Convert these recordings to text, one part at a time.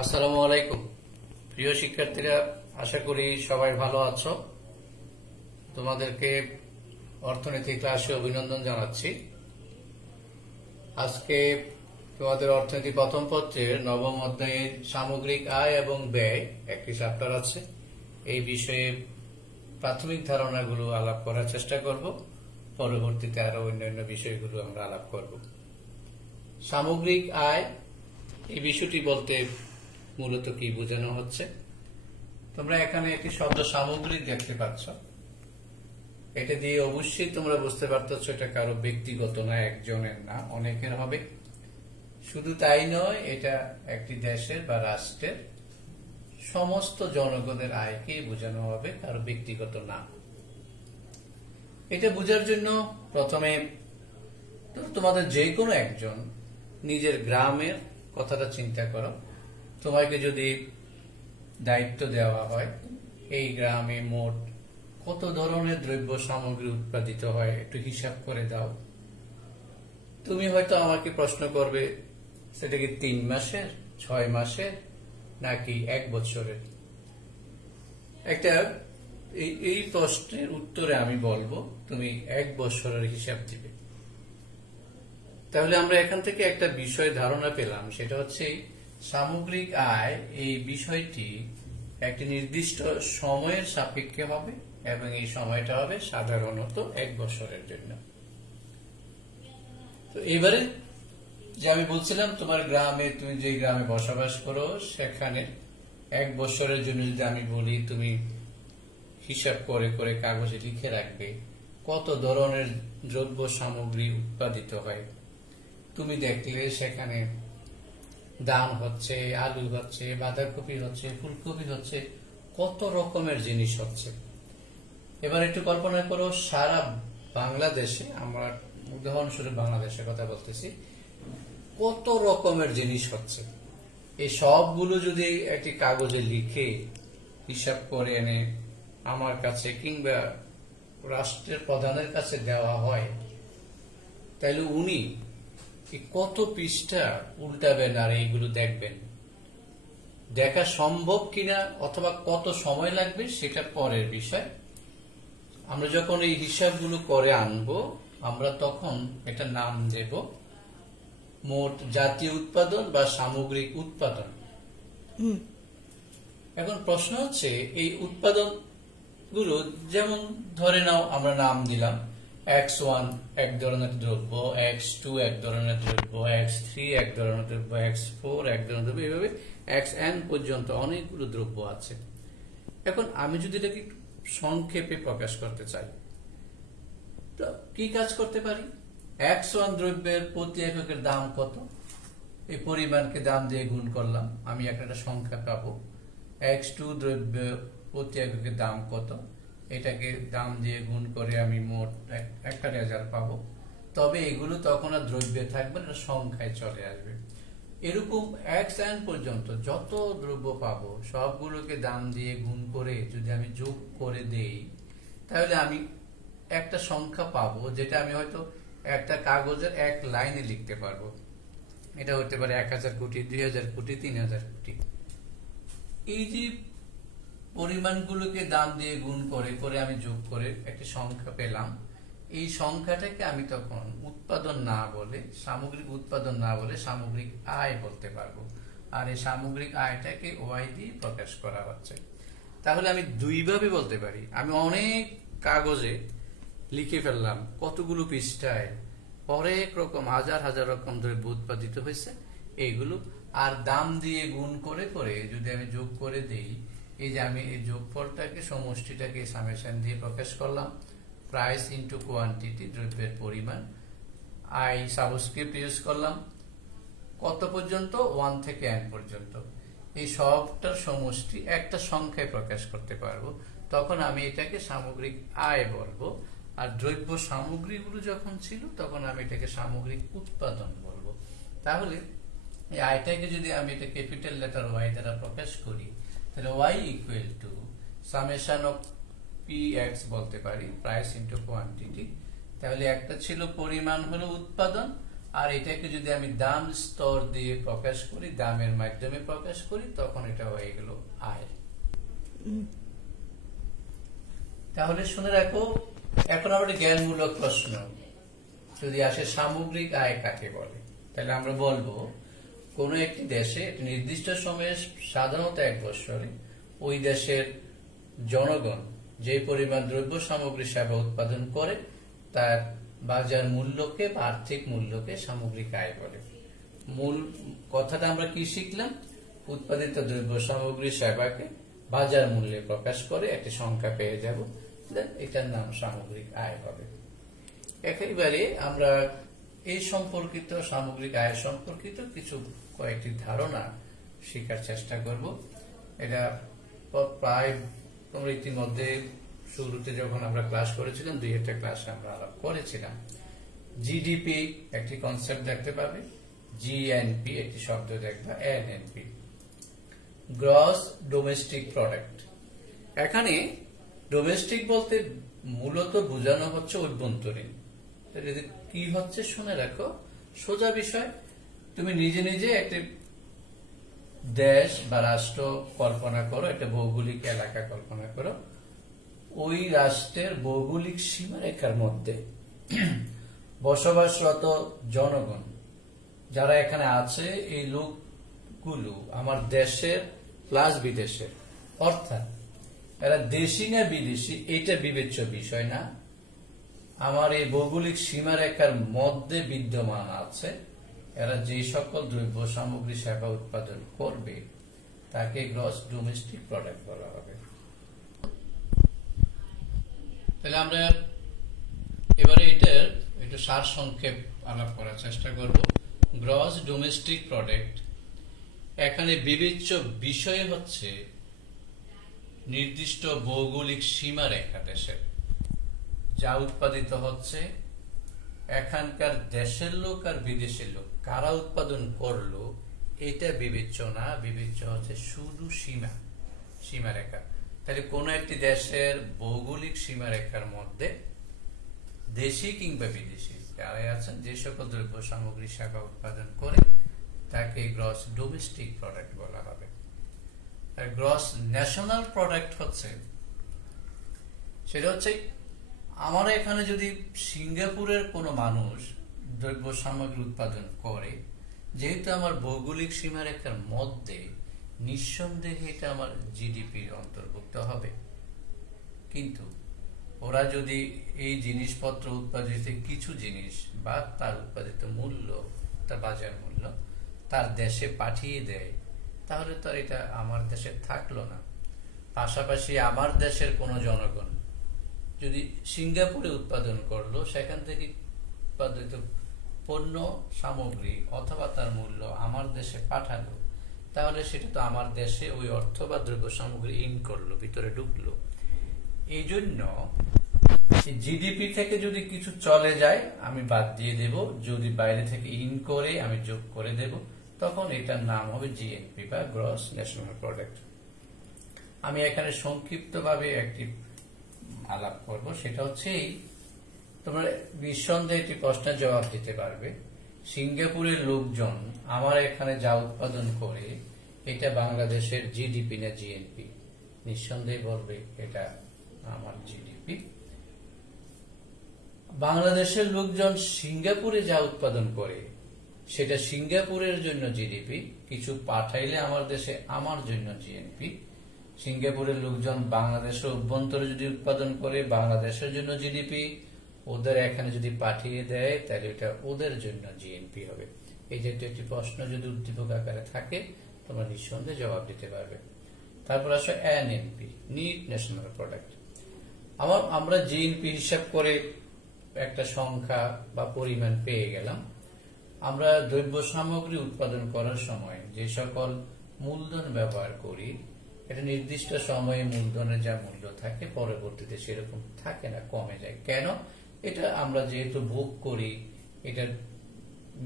আসসালামু আলাইকুম প্রিয় শিক্ষার্থীরা, আশা করি সবাই ভালো আছো। তোমাদেরকে অর্থনীতি ক্লাসে অভিনন্দন জানাচ্ছি। আজকে তোমাদের অর্থনীতি প্রথম পত্রের নবম অধ্যায়ের সামগ্রিক আয় এবং ব্যয় একটি চ্যাপ্টার আছে। এই বিষয়ে প্রাথমিক ধারণাগুলো আলাপ করার চেষ্টা করব, পরবর্তীতে আরো অন্যান্য বিষয়গুলো আমরা আলাপ করব। সামগ্রিক আয় এই বিষয়টি বলতে মূলত কি বোঝানো হচ্ছে? তোমরা এখানে একটি শব্দ সামগ্রিক দেখতে পাচ্ছ। এটা দিয়ে অবশ্যই তোমরা বুঝতে পারতেছ এটা কারো ব্যক্তিগত না, একজনের না, অনেকের হবে। শুধু তাই নয়, এটা একটি দেশের বা রাষ্ট্রের সমস্ত জনগণের আয়কে বোঝানো হবে, কারো ব্যক্তিগত না। এটা বোঝার জন্য প্রথমে তোমাদের যে কোনো একজন নিজের গ্রামের কথাটা চিন্তা করো। তোমাকে যদি দায়িত্ব দেওয়া হয় এই গ্রামে মোট কত ধরনের দ্রব্য সামগ্রী উৎপাদিত হয় একটু হিসাব করে দাও। তুমি হয়তো আমাকে প্রশ্ন করবে, সেটা কি 3 মাসের, 6 মাসের, নাকি 1 বছরের? এই প্রশ্নের উত্তরে আমি বলবো তুমি 1 বছরের হিসাব দিবে। তাহলে আমরা এখান থেকে একটা বিষয় ধারণা পেলাম, সেটা হচ্ছে সামগ্রিক আয় এই বিষয়টি একটি নির্দিষ্ট সময়ের সাপেক্ষে হবে এবং এই সময়টা হবে সাধারণত 1 বছরের জন্য। তো এবারে যে আমি বলছিলাম, তোমার গ্রামে, তুমি যে গ্রামে বসবাস করো সেখানে 1 বছরের জন্য যদি আমি বলি, তুমি হিসাব করে করে কাগজে লিখে রাখবে কত ধরনের দ্রব্য সামগ্রী উৎপাদিত হয়। তুমি দেখলে সেখানে ধান হচ্ছে, আলু হচ্ছে, বাঁধাকপি হচ্ছে, ফুলকপি হচ্ছে, কত রকমের জিনিস হচ্ছে। এবার একটু কল্পনা করো, সারা বাংলাদেশে, আমরা উদাহরণস্বরূপ বাংলাদেশের কথা বলতেছি, কত রকমের জিনিস হচ্ছে। এই সবগুলো যদি একটি কাগজে লিখে হিসাব করে এনে আমার কাছে কিংবা রাষ্ট্রের প্রধানের কাছে দেওয়া হয়, তাহলে উনি কত পৃষ্ঠা উল্টাবেন আর এইগুলো দেখবেন। দেখা সম্ভব কিনা অথবা কত সময় লাগবে সেটা পরের বিষয়। আমরা যখন এই হিসাবগুলো করে আনবো, আমরা তখন একটা নাম দেব মোট জাতীয় উৎপাদন বা সামগ্রিক উৎপাদন। এখন প্রশ্ন হচ্ছে, এই উৎপাদন গুলো যেমন ধরে নাও আমরা নাম দিলাম X1 এক ধরনের দ্রব্য, X2 এক ধরনের দ্রব্য, X3 এক ধরনের দ্রব্য, X4 এক ধরনের দ্রব্য, এইভাবে Xn পর্যন্ত অনেকগুলো দ্রব্য আছে। এখন আমি যদি এটাকে সংক্ষেপে প্রকাশ করতে চাই, তো কি কাজ করতে পারি? X1 দ্রব্যের প্রতি এককের দাম কত, এই পরিমাণকে দাম দিয়ে গুণ করলাম, আমি একটা সংখ্যা পাবো। X2 দ্রব্য প্রতি এককের দাম কত, এটাকে দাম দিয়ে গুণ করে আমি মোট একটা রেজাল্ট পাবো। তবে এগুলো তখন আর দ্রব্যে থাকবে না, সংখ্যায় চলে আসবে। এরকম Xn পর্যন্ত যত দ্রব্য পাবো সবগুলোকে দাম দিয়ে গুণ করে যদি আমি যোগ করে দেই, তাহলে আমি একটা সংখ্যা পাবো, যেটা আমি হয়তো একটা কাগজের 1 লাইনে লিখতে পারবো। এটা হতে পারে 1000 কোটি, 2000 কোটি, 3000 কোটি। এই যে পরিমাণগুলোকে দাম দিয়ে গুণ করে করে আমি যোগ করে একটি সংখ্যা পেলাম, এই সংখ্যাটাকে আমি তখন উৎপাদন না বলে, সামগ্রিক উৎপাদন না বলে সামগ্রিক আয় বলতে পারবো। আর এই সামগ্রিক আয়টাকে ওয়াই দিয়ে প্রকাশ করা হচ্ছে। তাহলে আমি দুইভাবে বলতে পারি, আমি অনেক কাগজে লিখে ফেললাম কতগুলো পৃষ্ঠায় অনেক রকম হাজার হাজার রকম দ্রব্য উৎপাদিত হয়েছে এইগুলো, আর দাম দিয়ে গুণ করে করে যদি আমি যোগ করে দেই, এই যে আমি এই যোগফলটাকে, সমষ্টিটাকে সামেশন দিয়ে প্রকাশ করলাম, প্রাইস ইনটু কোয়ান্টিটি, দ্রব্যের পরিমাণ, আই সাবস্ক্রিপ্ট ইউজ করলাম কত পর্যন্ত, 1 থেকে n পর্যন্ত। এই সবটার সমষ্টি একটা সংখ্যায় প্রকাশ করতে পারবো, তখন আমি এটাকে সামগ্রিক আয় বলবো। আর দ্রব্য সামগ্রীগুলো যখন ছিল তখন আমি এটাকে সামগ্রিক উৎপাদন বলবো। তাহলে এই আয়টাকে যদি আমি এটা ক্যাপিটাল লেটার ওয়াই দ্বারা প্রকাশ করি, তাহলে y equal to summation of px বলতে পারি, প্রাইস ইনটু কোয়ান্টিটি। তাহলে একটা ছিল পরিমাণ হলো উৎপাদন, আর এটাকে যদি আমি দাম স্তর দিয়ে প্রকাশ করি, দামের মাধ্যমে প্রকাশ করি, তখন এটা হয়ে গেল আয়। তাহলে শুনে রাখো, এখন আমাদের জ্ঞানমূলক প্রশ্ন যদি আসে সামগ্রিক আয় কাকে বলে, তাহলে আমরা বলবো কোন একটি দেশে একটি নির্দিষ্ট সময়ে, সাধারণত 1 বছরে, ওই দেশের জনগণ যে পরিমাণ দ্রব্য সামগ্রী সেবা উৎপাদন করে তার বাজার মূল্যকে বা আর্থিক মূল্যকে সামগ্রিক আয় বলে। মূল কথাটা আমরা কি শিখলাম? উৎপাদিত দ্রব্য সামগ্রী সেবাকে বাজার মূল্যে প্রকাশ করে একটি সংখ্যা পেয়ে যাব, এটার নাম সামগ্রিক আয় হবে। একেবারে আমরা এই সম্পর্কিত সামগ্রিক আয় সম্পর্কিত কিছু কয়েকটি ধারণা শেখার চেষ্টা করব। এটা প্রায় তোমরা ইতিমধ্যে শুরুতে যখন আমরা ক্লাস করেছিলাম, 2-1টা ক্লাসে আমরা আলাপ করেছিলাম। জিডিপি একটি কনসেপ্ট দেখতে পাবে, জিএনপি একটি শব্দ দেখবা, এনএনপি গ্রস ডোমেস্টিক প্রোডাক্ট। এখানে ডোমেস্টিক বলতে মূলত বোঝানো হচ্ছে অভ্যন্তরীণ। কি হচ্ছে শুনে রাখো, সোজা বিষয়। তুমি নিজে নিজে একটি দেশ বা রাষ্ট্র কল্পনা করো, একটা ভৌগোলিক এলাকা কল্পনা করো। ওই রাষ্ট্রের ভৌগোলিক সীমারেখার মধ্যে বসবাসরত জনগণ যারা এখানে আছে, এই লোকগুলো আমার দেশের প্লাস বিদেশের, অর্থাৎ এরা দেশি না বিদেশি এটা বিবেচ্য বিষয় না, আমার এই ভৌগোলিক সীমারেখার মধ্যে বিদ্যমান আছে। এরা যে সকল দ্রব্য সামগ্রী সেবা উৎপাদন করবে তাকে গ্রস ডোমেস্টিক প্রোডাক্ট বলা হবে। তাহলে আমরা এবারে এটার একটু সার সংক্ষেপ আলাপ করার চেষ্টা করব। গ্রস ডোমেস্টিক প্রোডাক্ট, এখানে বিবেচ্য বিষয় হচ্ছে নির্দিষ্ট ভৌগোলিক সীমারেখা দেশের যা উৎপাদিত হচ্ছে, এখানকার দেশের লোক আর বিদেশের লোক কারা উৎপাদন করলো এটা বিবেচ্য না, বিবেচ্য হচ্ছে শুধু সীমারেখা। তাহলে কোন একটি দেশের ভৌগোলিক সীমারেখার মধ্যে দেশি কিংবা বিদেশি যারা আছেন, যে সকল দ্রব্য সামগ্রী সেবা উৎপাদন করে তাকে গ্রস ডোমেস্টিক প্রোডাক্ট বলা হবে। আর গ্রস ন্যাশনাল প্রোডাক্ট হচ্ছে, সেটা হচ্ছে আমার এখানে যদি সিঙ্গাপুরের কোনো মানুষ দ্রব্য সামগ্রী উৎপাদন করে, যেহেতু আমার ভৌগোলিক সীমারেখার মধ্যে, নিঃসন্দেহে এটা আমার জিডিপির অন্তর্ভুক্ত হবে। কিন্তু ওরা যদি এই জিনিসপত্র উৎপাদিত কিছু জিনিস বা তার উৎপাদিত মূল্য, তার বাজার মূল্য তার দেশে পাঠিয়ে দেয়, তাহলে তো এটা আমার দেশে থাকলো না। পাশাপাশি আমার দেশের কোনো জনগণ যদি সিঙ্গাপুরে উৎপাদন করলো, সেখান থেকে উৎপাদিত পণ্য সামগ্রী অথবা তার মূল্য আমার দেশে পাঠালো, তাহলে সেটা তো আমার দেশে ওই অর্থ বা দ্রব্য সামগ্রী ইন করলো, ভিতরে ঢুকলো। এই জন্য জিডিপি থেকে যদি কিছু চলে যায় আমি বাদ দিয়ে দেব, যদি বাইরে থেকে ইন করে আমি যোগ করে দেব, তখন এটার নাম হবে জিএনপি বা গ্রস ন্যাশনাল প্রোডাক্ট। আমি এখানে সংক্ষিপ্তভাবে একটি আলাপ করব, সেটা হচ্ছে তোমরা নিঃসন্দেহে একটি প্রশ্নের জবাব দিতে পারবে। সিঙ্গাপুরের লোকজন আমার এখানে যা উৎপাদন করে এটা বাংলাদেশের জিডিপি না জিএনপি? নিঃসন্দেহে বলবে এটা আমার জিডিপি। বাংলাদেশের লোকজন সিঙ্গাপুরে যা উৎপাদন করে সেটা সিঙ্গাপুরের জন্য জিডিপি, কিছু পাঠাইলে আমার দেশে আমার জন্য জিএনপি। সিঙ্গাপুরের লোকজন বাংলাদেশের অভ্যন্তরে যদি উৎপাদন করে বাংলাদেশের জন্য জিডিপি, ওদের এখানে যদি পাঠিয়ে দেয় তাহলে এটা ওদের জন্য জিএনপি হবে। এই জাতীয় একটি প্রশ্ন যদি উদ্দীপক আকারে থাকে তোমরা নিঃসন্দেহে জবাব দিতে পারবে। তারপর আসো এনএনপি, নিট ন্যাশনাল প্রোডাক্ট। আমরা জিএনপি হিসাব করে একটা সংখ্যা বা পরিমাণ পেয়ে গেলাম। আমরা দ্রব্য সামগ্রী উৎপাদন করার সময় যে সকল মূলধন ব্যবহার করি, এটা নির্দিষ্ট সময়ে মূলধনের যা মূল্য থাকে পরবর্তীতে সেরকম থাকে না, কমে যায়। কেন? এটা আমরা যেহেতু ভোগ করি, এটার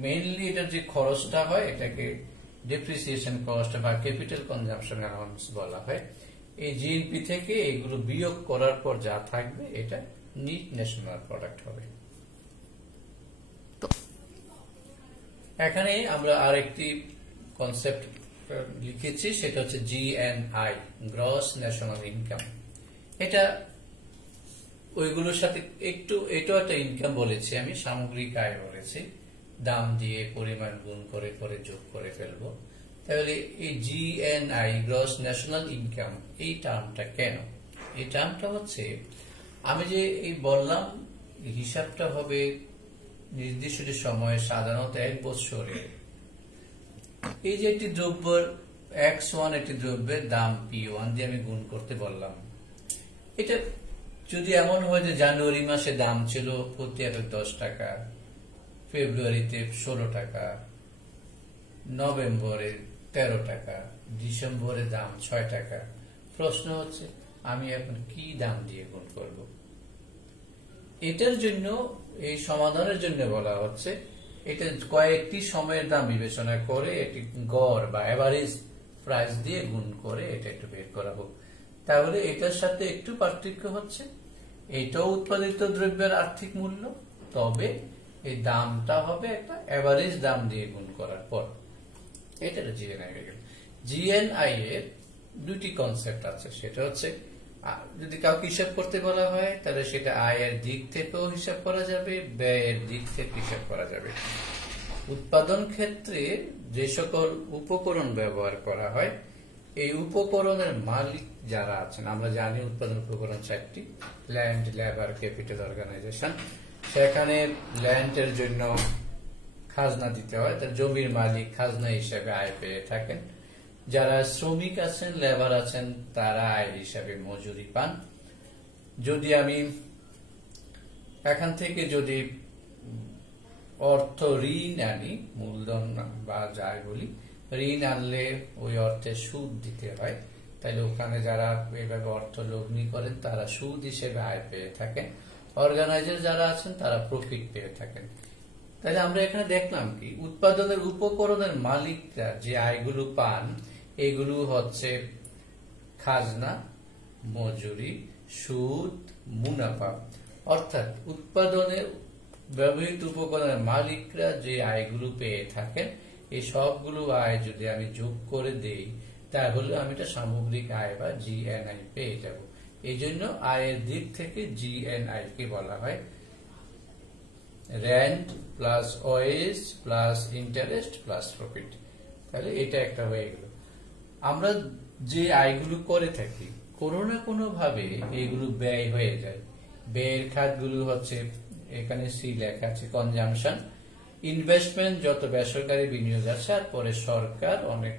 মেইনলি এটার যে খরচটা হয় এটাকে ডেপ্রিসিয়েশন কস্ট বা ক্যাপিটাল কনজাম্পশন অ্যালাউন্স বলা হয়। এই জিএনপি থেকে এগুলো বিয়োগ করার পর যা থাকবে এটা নিট ন্যাশনাল প্রোডাক্ট হবে। এখানে আমরা আরেকটি কনসেপ্ট লিখেছি, সেটা হচ্ছে জিএনআই, গ্রস ন্যাশনাল ইনকাম। এটা ওইগুলোর সাথে একটু, এটাও একটা ইনকাম বলেছি আমি, সামগ্রিক আয় বলেছি, দাম দিয়ে পরিমাণ গুণ করে করে যোগ করে ফেলবো। তাহলে এই জিএনআই, গ্রস ন্যাশনাল ইনকাম, এই টার্মটা কেন? এই টার্মটা হচ্ছে, আমি যে এই বললাম হিসাবটা হবে নির্দিষ্ট সময়ে, সাধারণত 1 বছরে। এই যে একটি দ্রব্যের X1, একটি দ্রব্যের দাম P1 দিয়ে আমি গুণ করতে বললাম। এটা যদি এমন হয় যে জানুয়ারি মাসে দাম ছিল প্রতি একক 10 টাকা, ফেব্রুয়ারিতে 16 টাকা, নভেম্বরে 13 টাকা, ডিসেম্বরে দাম 6 টাকা, প্রশ্ন হচ্ছে আমি এখন কি দাম দিয়ে গুণ করব? এটার জন্য, এই সমাধানের জন্য বলা হচ্ছে এটা কয়েকটি সময়ের দাম বিবেচনা করে এটি গড় বা এভারেজ প্রাইস দিয়ে গুণ করে এটা একটু বের করা হোক। তাহলে এটার সাথে একটু পার্থক্য হচ্ছে, এটাও উৎপাদিত দ্রব্যের আর্থিক মূল্য, তবে এই দামটা হবে একটা এভারেজ দাম দিয়ে গুণ করার পর। এটা জিএনআই হয়ে গেল। জিএনআই এর দুটি কনসেপ্ট আছে, সেটা হচ্ছে যদি কাউকে হিসাব করতে বলা হয় তাহলে সেটা আয়ের দিক থেকেও হিসাব করা যাবে, ব্যয়ের দিক থেকে হিসাব করা যাবে। উৎপাদন ক্ষেত্রে যে সকল উপকরণ ব্যবহার করা হয়, এই উপকরণের মালিক যারা আছেন, আমরা জানি উৎপাদন উপকরণ 4টি: ল্যান্ড, লেবার, ক্যাপিটাল, অর্গানাইজেশন। সেখানে ল্যান্ডের জন্য খাজনা দিতে হয়, তার জমির মালিক খাজনা হিসাবে আয় পেয়ে থাকেন। যারা শ্রমিক আছেন, লেবার আছেন, তারা আয় হিসাবে মজুরি পান। যদি আমি এখান থেকে যদি অর্থ ঋণ আনি, মূলধন বা যাই বলি, ঋণ আনলে ওই অর্থে সুদ দিতে হয়, তাহলে ওখানে যারা এইভাবে অর্থ লগ্নি করেন তারা সুদ হিসেবে আয় পেয়ে থাকেন। অর্গানাইজার যারা আছেন তারা প্রফিট পেয়ে থাকেন। তাহলে আমরা এখানে দেখলাম কি, উৎপাদনের উপকরণের মালিকরা যে আয়গুলো পান, এগুলো হচ্ছে খাজনা, মজুরি, সুদ, মুনাফা। অর্থাৎ উৎপাদনে ব্যবহৃত উপকরণের মালিকরা যে আয়গুলো পেয়ে থাকেন, এই সবগুলো আয় যদি আমি যোগ করে দেই তাহলে আমি এটা সামগ্রিক আয় বা জিএনআই পেয়ে যাব। এই জন্য আয়ের দিক থেকে জিএনআই কে বলা হয় rent plus wage plus interest plus profit. তাহলে এটা একটা হয়ে গেল। আমরা যে আয়গুলো করে থাকি, কোনো না কোনো ভাবে এগুলো ব্যয় হয়ে যায়। ব্যয়ের খাতগুলো হচ্ছে, এখানে সি লেখা আছে, কনজামশন, ইনভেস্টমেন্ট, যত বেসরকারি বিনিয়োগ আছে, আর পরে সরকার অনেক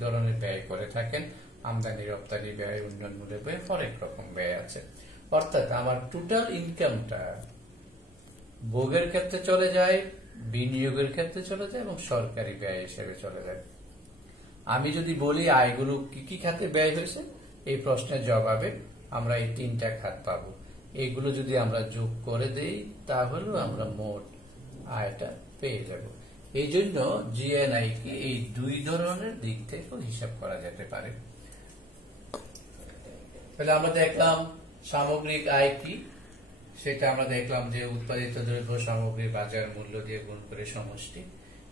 ধরনের ব্যয় করে থাকেন, আমদানি রপ্তানি ব্যয়, উন্নয়নমূলক ব্যয়, হরেক রকম ব্যয় আছে। অর্থাৎ আমার টোটাল ইনকামটা ভোগের ক্ষেত্রে চলে যায়, বিনিয়োগের ক্ষেত্রে চলে যায় এবং সরকারি ব্যয় হিসেবে চলে যায়। আমি যদি বলি আয়গুলো কি কি খাতে ব্যয় হয়েছে, এই প্রশ্নের জবাবে আমরা এই 3টা খাত পাবো। এইগুলো যদি আমরা যোগ করে দেই তাহলেও আমরা মোট আয়টা পেয়ে যাব। এই জন্য জিএনআই কে এই 2 ধরনের দিক থেকে হিসাব করা যেতে পারে। তাহলে আমরা দেখলাম সামগ্রিক আয় কি, সেটা আমরা দেখলাম যে উৎপাদিত দ্রব্য সামগ্রীর বাজার মূল্য দিয়ে গুণ করে সমষ্টি।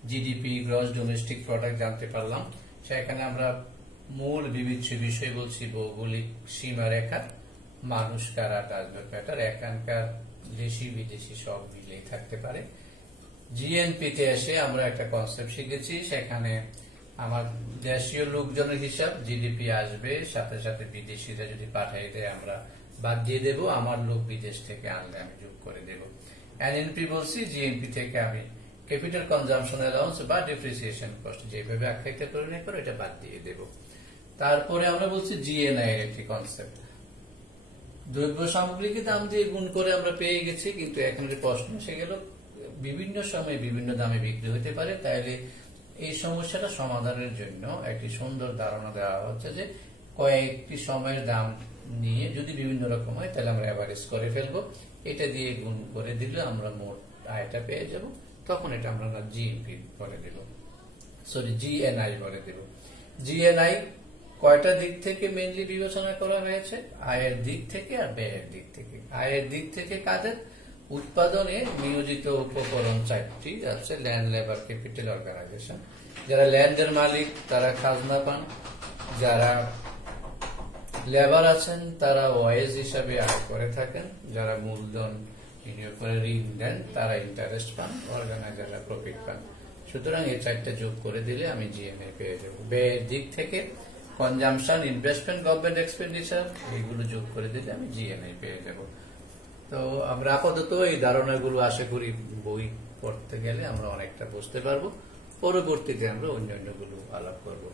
জিডিপি, গ্রস ডোমেস্টিক প্রোডাক্ট জানতে পারলাম। সেখানে আমরা মূল বিবেচ্য বিষয় বলছি ভৌগোলিক সীমারেখা, মানুষ কারা, ডাচবার্গ প্যাটার্ন, এখানকার দেশি বিদেশি সব মিলেই থাকতে পারে। জিএনপি তে এসে আমরা একটা কনসেপ্ট শিখেছি, সেখানে আমার দেশীয় লোকজনের হিসাব, জিডিপি আসবে, সাথে সাথে বিদেশিরা যদি পাঠাই দেয় আমরা বাদ দিয়ে দেব, আমার লোক বিদেশ থেকে আনলে আমি যোগ করে দেব। এনএনপি বলছি, জিএনপি থেকে আমি ক্যাপিটাল কনজাম্পশন অ্যালাউন্স বা ডেপ্রিসিয়েশন কস্ট যেভাবে আখ্যায়িত করে না করে এটা বাদ দিয়ে দেব। তারপরে আমরা বলছি জিএনআই এর একটি কনসেপ্ট, দ্রব্য সামগ্রীকে দাম দিয়ে গুণ করে আমরা পেয়ে গেছি, কিন্তু এখন যে প্রশ্ন এসে গেল বিভিন্ন সময়ে বিভিন্ন দামে বিক্রি হতে পারে। তাইলে এই সমস্যাটা সমাধানের জন্য একটি সুন্দর ধারণা দেওয়া হচ্ছে যে কয়েকটি সময়ের দাম নিয়ে যদি বিভিন্ন রকম হয় তাহলে আমরা এভারেজ করে ফেলবো, এটা দিয়ে গুণ করে দিলে আমরা মোট আয়টা পেয়ে যাব। তখন এটা আমরা জিএনপি বলে দেব, সরি জিএনআই বলে দেব। জিএনআই কয়টা দিক থেকে মেইনলি বিবেচনা করা হয়েছে? আয়ের দিক থেকে আর ব্যয়ের দিক থেকে। আয়ের দিক থেকে কাদের? উৎপাদনে নিয়োজিত উপকরণ 4টি আছে। Land, labour, capital, organisation. যারা ল্যান্ডের মালিক তারা খাজনা পান, যারা লেবার আছেন তারা ওয়েজ হিসাবে আয় করে থাকেন, যারা মূলধন বিনিয়োগ করে ঋণ দেন তারা ইন্টারেস্ট পান, অর্গানাইজাররা প্রফিট পান। সুতরাং এই 4টা যোগ করে দিলে আমি জিএমএ পেয়ে যাব। ব্যয়ের দিক থেকে কনজাম্পশন, ইনভেস্টমেন্ট, গভর্নমেন্ট এক্সপেন্ডিচার এগুলো যোগ করে দিলে আমি জিএমএ পেয়ে যাব। তো আমরা আপাতত এই ধারণাগুলো আশা করি বই পড়তে গেলে আমরা অনেকটা বুঝতে পারবো। পরবর্তীতে আমরা অন্যান্যগুলো আলাপ করবো।